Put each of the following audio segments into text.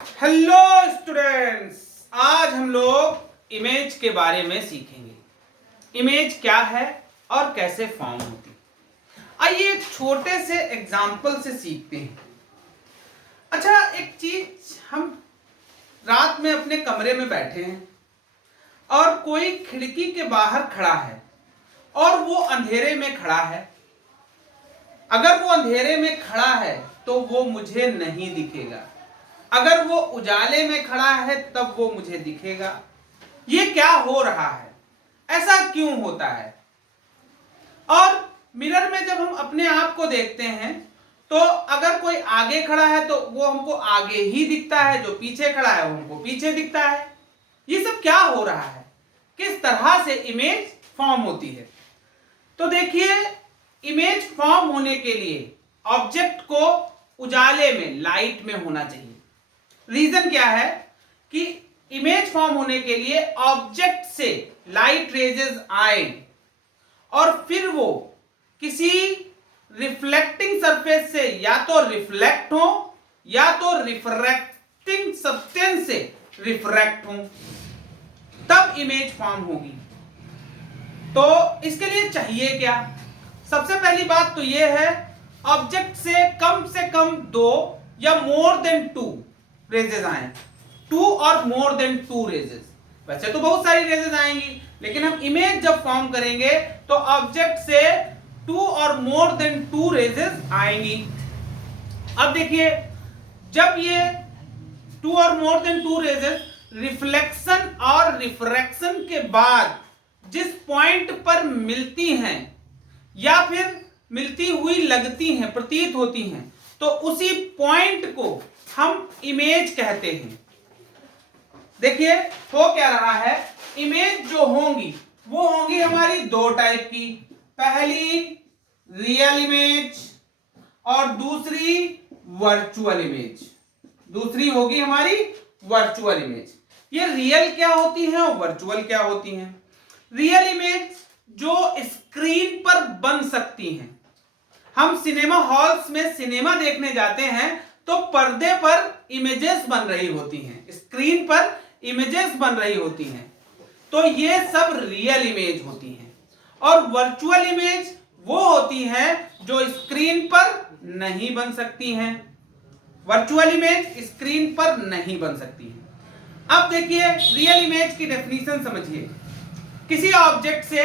Hello students, आज हम लोग इमेज के बारे में सीखेंगे। इमेज क्या है और कैसे फॉर्म होती है। आइए एक छोटे से एग्जाम्पल से सीखते हैं। अच्छा, एक चीज, हम रात में अपने कमरे में बैठे हैं और कोई खिड़की के बाहर खड़ा है और वो अंधेरे में खड़ा है। अगर वो अंधेरे में खड़ा है तो वो मुझे नहीं दिखेगा, अगर वो उजाले में खड़ा है तब वो मुझे दिखेगा। ये क्या हो रहा है, ऐसा क्यों होता है? और मिरर में जब हम अपने आप को देखते हैं तो अगर कोई आगे खड़ा है तो वो हमको आगे ही दिखता है, जो पीछे खड़ा है वो हमको पीछे दिखता है। ये सब क्या हो रहा है, किस तरह से इमेज फॉर्म होती है? तो देखिए, इमेज फॉर्म होने के लिए ऑब्जेक्ट को उजाले में, लाइट में होना चाहिए। रीजन क्या है कि इमेज फॉर्म होने के लिए ऑब्जेक्ट से लाइट रेजेस आए और फिर वो किसी रिफ्लेक्टिंग सरफेस से या तो रिफ्लेक्ट हो या तो रिफ्रैक्टिंग सब्सटेंस से रिफ्रैक्ट हो, तब इमेज फॉर्म होगी। तो इसके लिए चाहिए क्या? सबसे पहली बात तो यह है, ऑब्जेक्ट से कम दो या मोर देन टू रेजेस आए। टू और मोर देन टू रेजेस, वैसे तो बहुत सारी रेजेस आएंगी, लेकिन हम इमेज जब फॉर्म करेंगे तो ऑब्जेक्ट से टू और मोर देन टू रेजेस आएंगी। अब देखिए, जब ये टू और more than two rays reflection और रिफ्रैक्शन के बाद जिस पॉइंट पर मिलती हैं या फिर मिलती हुई लगती हैं, प्रतीत होती हैं, तो उसी पॉइंट को हम इमेज कहते हैं। देखिए, हो क्या रहा है, इमेज जो होंगी वो होंगी हमारी दो टाइप की। पहली रियल इमेज और दूसरी वर्चुअल इमेज। दूसरी होगी हमारी वर्चुअल इमेज। ये रियल क्या होती है और वर्चुअल क्या होती हैं? रियल इमेज जो स्क्रीन पर बन सकती हैं। हम सिनेमा हॉल्स में सिनेमा देखने जाते हैं तो पर्दे पर इमेजेस बन रही होती हैं, स्क्रीन पर इमेजेस बन रही होती हैं, तो ये सब रियल इमेज होती हैं। और वर्चुअल इमेज वो होती हैं जो स्क्रीन पर नहीं बन सकती हैं। वर्चुअल इमेज स्क्रीन पर नहीं बन सकती हैं। अब देखिए, रियल इमेज की डेफिनेशन समझिए। किसी ऑब्जेक्ट से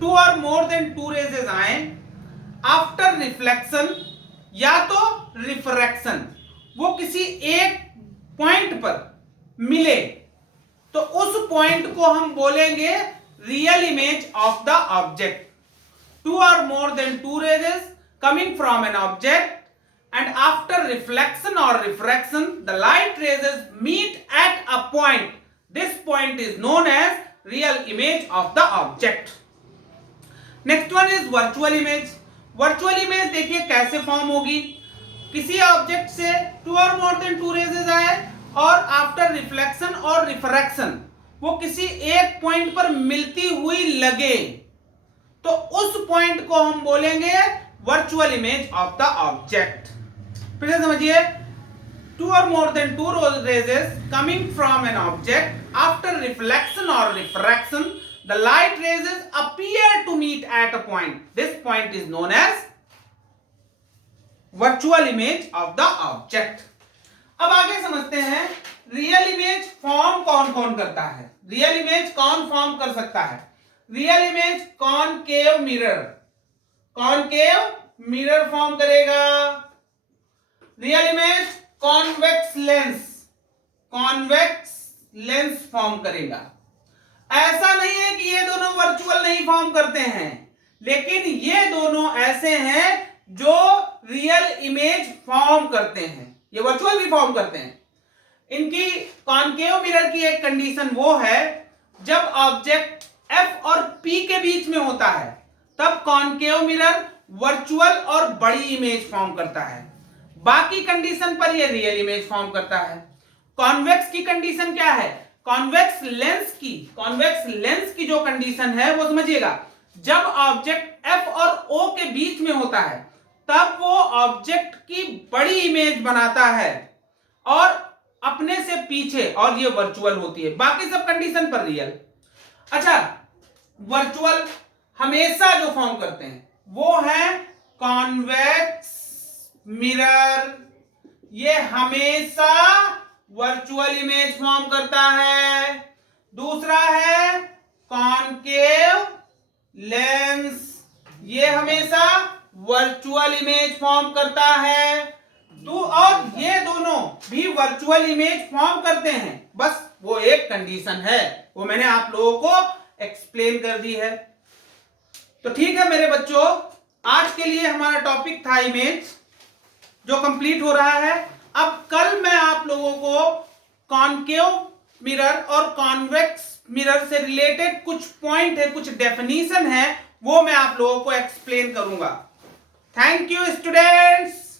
टू और मोर देन टू रेजेस आए आफ्टर रिफ्लेक्शन या तो रिफ्रैक्शन, वो किसी एक पॉइंट पर मिले तो उस पॉइंट को हम बोलेंगे real image of the object. Two और more than two rays coming from an object and after reflection or refraction the light rays meet at a point. This point is known as real image of the object. Next one is virtual image. Virtual image देखिए कैसे form होगी। किसी object से to और more than two raises आए और after reflection और refraction वो किसी एक पॉइंट पर मिलती हुई लगे तो उस पॉइंट को हम बोलेंगे virtual image of the object. फिर से समझिए, टू और more than two rays coming from an object after reflection और refraction the light rays appear to meet at a point. This point is known as virtual image of the object. अब आगे समझते हैं real image form कौन कौन करता है। Real image कौन फॉर्म कर सकता है? Real image concave mirror, concave mirror form करेगा। Real image convex lens, convex lens form करेगा। ऐसा नहीं है कि ये दोनों वर्चुअल नहीं फॉर्म करते हैं, लेकिन ये दोनों ऐसे हैं जो रियल इमेज फॉर्म करते हैं, ये वर्चुअल भी फॉर्म करते हैं। इनकी कॉनकेव मिरर की एक कंडीशन वो है, जब ऑब्जेक्ट F और P के बीच में होता है तब कॉनकेव मिरर वर्चुअल और बड़ी इमेज फॉर्म करता है। बाकी कंडीशन पर ये रियल इमेज फॉर्म करता है। कॉन्वेक्स की कंडीशन क्या है? कॉन्वेक्स लेंस की जो कंडीशन है वो समझिएगा, जब ऑब्जेक्ट F और O के बीच में होता है तब वो ऑब्जेक्ट की बड़ी इमेज बनाता है और पीछे, और ये वर्चुअल होती है, बाकी सब कंडीशन पर रियल। अच्छा, वर्चुअल हमेशा जो फॉर्म करते हैं वो है कॉन्वेक्स मिरर, ये हमेशा वर्चुअल इमेज फॉर्म करता है। दूसरा है कॉनकेव लेंस, ये हमेशा वर्चुअल इमेज फॉर्म करता है। और ये दोनों भी वर्चुअल इमेज फॉर्म करते हैं, बस वो एक कंडीशन है, वो मैंने आप लोगों को एक्सप्लेन कर दी है। तो ठीक है मेरे बच्चों, आज के लिए हमारा टॉपिक था इमेज, जो कंप्लीट हो रहा है। अब कल मैं आप लोगों को कॉनकेव मिरर और कॉन्वेक्स मिरर से रिलेटेड कुछ पॉइंट है, कुछ डेफिनेशन है, वो मैं आप लोगों को एक्सप्लेन करूंगा। Thank you students.